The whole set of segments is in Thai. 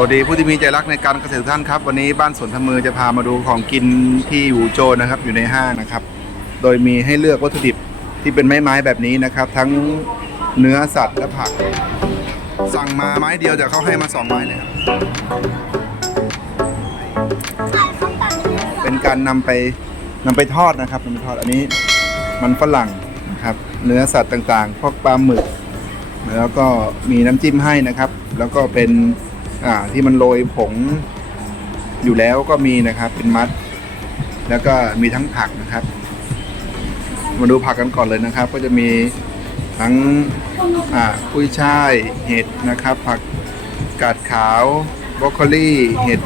วัสดีผู้ที่มีใจรักในการเกษตรท่านครับ วันนี้บ้านสวนทำมือจะพามาดูของกินที่หูโจนะครับ อยู่ในห้างนะครับ โดยมีให้เลือกวัตถุดิบที่เป็นไม้ไม้แบบนี้นะครับ ทั้งเนื้อสัตว์และผัก สั่งมาไม้เดียวแต่เขาให้มาสองไม้เลยครับเป็นการนำไปนำไปทอดนะครับนำไปทอดอันนี้มันฝรั่งนะครับ เนื้อสัตว์ต่างๆพวกปลาหมึก แล้วก็มีน้ำจิ้มให้นะครับ แล้วก็เป็น อ่าที่มันโรยผงอยู่แล้วก็มีนะครับ เป็นมัด แล้วก็มีทั้งผักนะครับ มาดูผักกันก่อนเลยนะครับ ก็จะมีทั้งอ่ากุ้ยช่ายเห็ดนะครับ ผักกาดขาวบรอกโคลีเห็ด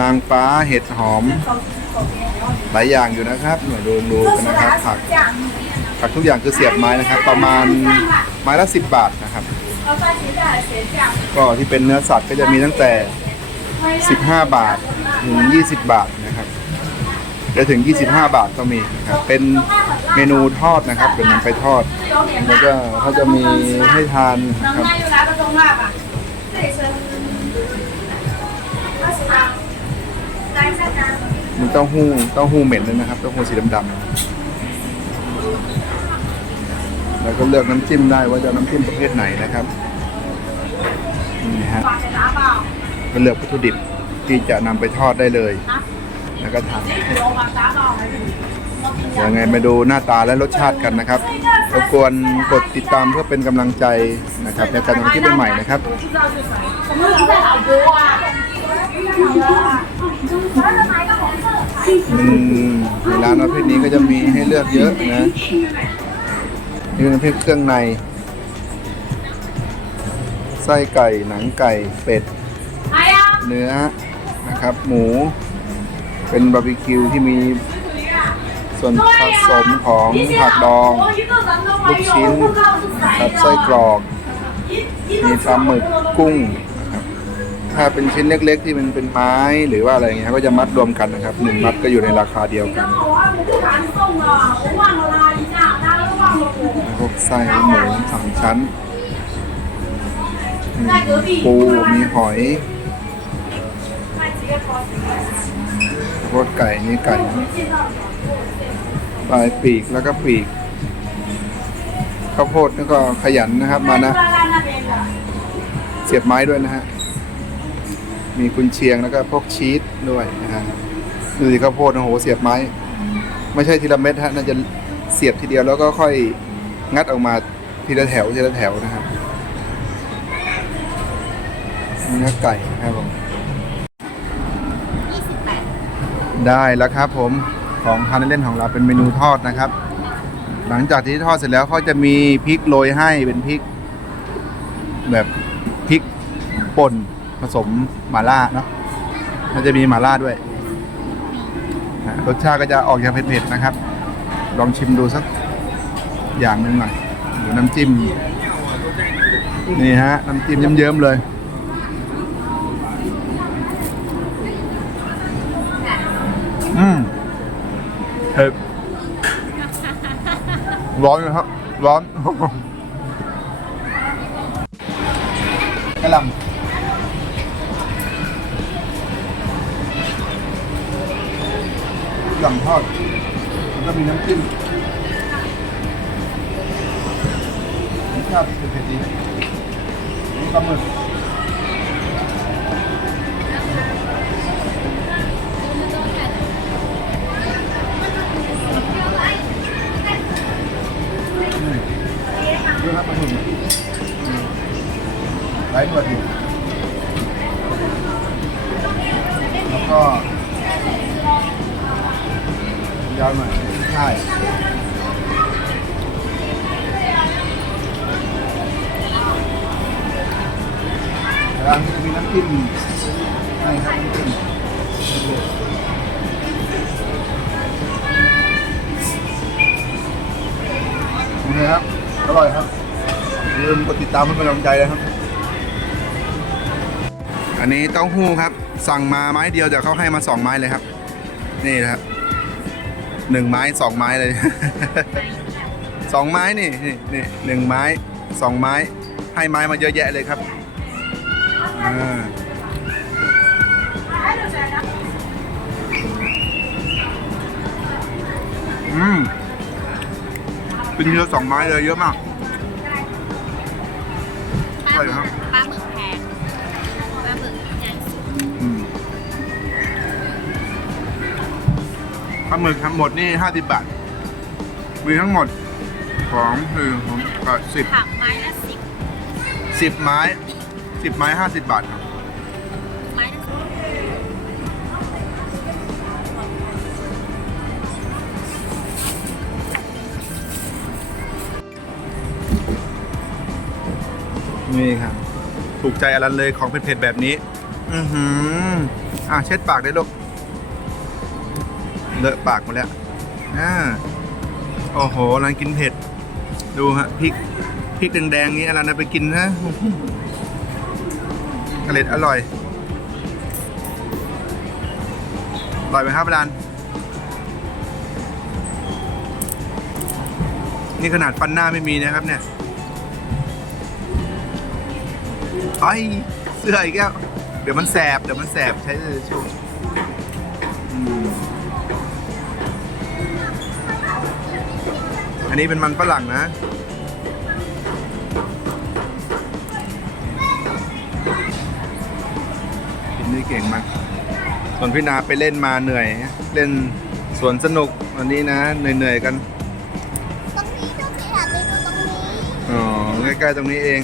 นางฟ้าเห็ดหอม หลายอย่างอยู่นะครับมาดูดูกันนะครับผักผักทุกอย่างคือเสียบไม้นะครับ ประมาณไม้ละสิบบาทนะครับ ก็ที่เป็นเนื้อสัตว์ก็จะมีตั้งแต่ 15 บาทถึง 20 บาทนะครับจะถึง 25 บาทก็มีครับเป็นเมนูทอดนะครับเป็นนำไปทอด แล้วก็เขาจะมีให้ทานนะครับมันเต้าหู้เต้าหู้เหม็นเลยนะครับเต้าหู้สีดำๆ แล้วก็เลือกน้ำจิ้มได้ว่าจะน้ำจิ้มประเภทไหนนะครับนี่ฮะก็เลือกวัตถุดิบที่จะนำไปทอดได้เลย แล้วก็ทำยังไงมาดูหน้าตาและรสชาติกันนะครับรบกวนกดติดตามเพื่อเป็นกำลังใจนะครับในการทำคลิปใหม่ๆนะครับอืมร้านประเภทนี้ก็จะมีให้เลือกเยอะนะ นี่เป็นพริกเครื่องใน ไส้ไก่หนังไก่เป็ด เนื้อนะครับ หมู เป็นบาร์บีคิวที่มีส่วนผสมของผักดอง ลูกชิ้นครับไส้กรอก มีปลาหมึกกุ้งถ้าเป็นชิ้นเล็ก ๆ ที่มันเป็นไม้หรือว่าอะไรเงี้ยก็จะมัดรวมกันนะครับหนึ่งมัดก็อยู่ในราคาเดียวกัน ไส้หมูสามชั้น มีปูมีหอยรสไก่นี่ไก่ปลายปีกแล้วก็ปีกข้าวโพดนี่ก็ขยันนะครับมานะ เสียบไม้ด้วยนะฮะ มีคุณเชียงแล้วก็พวกชีสด้วยนะฮะดูสิข้าวโพดโอ้โหเสียบไม้ ไม่ใช่ทีละเม็ดฮะน่าจะเสียบทีเดียวแล้วก็ค่อย งัดออกมาทีละแถวทีละแถวนะครับเนื้อไก่นะครับผมได้แล้วครับผมของทานเล่นของเราเป็นเมนูทอดนะครับ หลังจากที่ทอดเสร็จแล้วเขาจะมีพริกโรยให้เป็นพริก แบบพริกป่นผสมหม่าล่าเนาะมันจะมีหม่าล่าด้วยอะรสชาติก็จะออกอย่างเผ็ดๆนะครับ ลองชิมดูสัก อย่างหนึ่งหน่อยดูน้ำจิ้ม นี่ฮะ น้ำจิ้มเยิ้มๆเลย อืมเผ็ดร้อนนะครับ ร้อนกระหลำกระหล่ำทอดแล้วก็มีน้ำจิ้ม รสชาติเผ็ดๆดีนะนี่ปลาหมึกอืมดูครับปลาหมึกอืมไร้หนวดอยู่ แล้วก็ยาวหน่อยใช่ จิ้มให้ครับน้ำจิ้มโอเคครับ อร่อยครับอย่าลืมกดติดตามเพื่อเป็นกำลังใจนะครับ อันนี้เต้าหู้ครับ สั่งมาไม้เดียวแต่เขาให้มาสองไม้เลยครับ นี่นะครับหนึ่งไม้สองไม้เลย สองไม้นี่นี่นี่หนึ่งไม้สองไม้ให้ไม้มาเยอะแยะเลยครับ อืมเป็นเนื้อสองไม้เลยเยอะมาก ปลาหมึกปลาหมึกแพงปลาหมึกใหญ่สุดปลาหมึกทั้งหมดนี่ห้าสิบบาท มีทั้งหมดของคือผมก็สิบผักไม้ละสิบสิบไม้ สิบไม้ห้าสิบบาทครับไม้ละสิบนี่ครับ ถูกใจอลันเลยของเผ็ดๆแบบนี้ อือหืออะเช็ดปากได้ลูกเลอะปากหมดแล้วอ่าโอ้โหอลันกินเผ็ด ดูฮะพริกพริกแดงๆนี้อลันเอาไปกินนะ อร่อยอร่อยอร่อยไหมครับอลันนี่ขนาดฟันหน้าไม่มีนะครับเนี่ยไอ้เสื้ออีกแล้วเดี๋ยวมันแสบ เดี๋ยวมันแสบใช้เลยช่วยอืมอันนี้เป็นมันฝรั่งนะ เก่งมากส่วนพี่นาไปเล่นมาเหนื่อย เล่นสวนสนุกวันนี้นะเหนื่อยๆกัน ตรงนี้ต้องไปหาไปดูตรงนี้อ๋อใกล้ๆตรงนี้เอง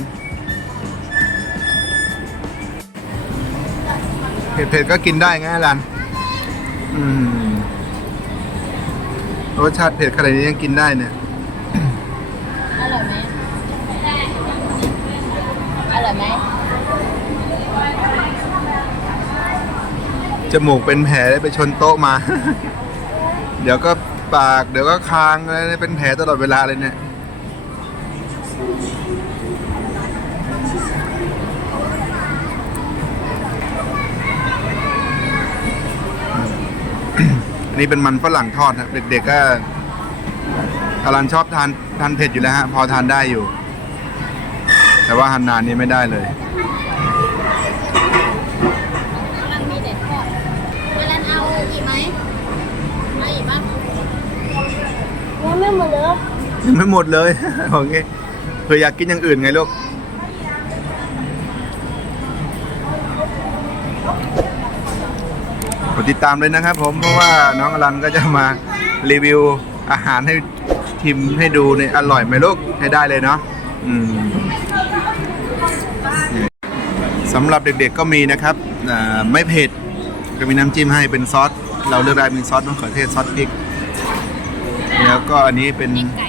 เผ็ดๆก็กินได้ไงรันอืมรสชาติเผ็ดขนาดนี้ยังกินได้เนี่ย อร่อยไหมอร่อยไหม จมูกเป็นแผลไปชนโต๊ะมา เดี๋ยวก็ปาก เดี๋ยวก็คางอะไรเป็นแผลตลอดเวลาเลยเนี่ยอันนี้เป็นมันฝรั่งทอดครับเด็กๆก็อารันชอบทานทานเผ็ดอยู่แล้วฮะ พอทานได้อยู่ แต่ว่าทานนานนี้ไม่ได้เลย มันมีเด็ดทอดเวลาเอาอีกไหมเอาอีกบ้าง ยังไม่หมดเลยยังไม่หมดเลยโอเคเผื่ออยากกินอย่างอื่นไงลูกกดติดตามเลยนะครับผมเพราะว่าน้องอลันก็จะมารีวิวอาหารให้ชิมให้ดูเนี่ยอร่อยไหมลูกให้ได้เลยเนาะอืมสำหรับเด็กๆก็มีนะครับอ่าไม่เผ็ดก็มีน้ำจิ้มให้เป็นซอส เราเลือกได้เป็นซอสมะเขือเทศซอสพริก แล้วก็อันนี้เป็นนี่ไก่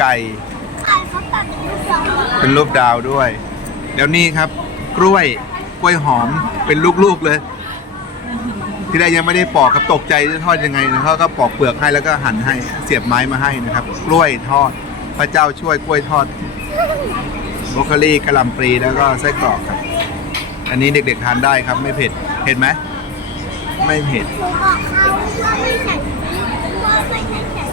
ไก่ไข่เขาตัดลูกสองเป็นรูปดาวด้วย แล้วนี่ครับ กล้วยกล้วยหอมเป็นลูกๆเลย ที่แรกยังไม่ได้ปอกกับตกใจจะทอดยังไงนะเขาก็ปอกเปลือกให้แล้วก็หั่นให้เสียบไม้มาให้นะครับ กล้วยทอด พระเจ้าช่วยกล้วยทอดบรอกโคลีกระหล่ำปลีแล้วก็ไส้กรอกครับ อันนี้เด็กๆทานได้ครับไม่เผ็ดเผ็ดไหมไม่เผ็ดหนูบอกเขาว่าไม่ใส่ Fazla inerken.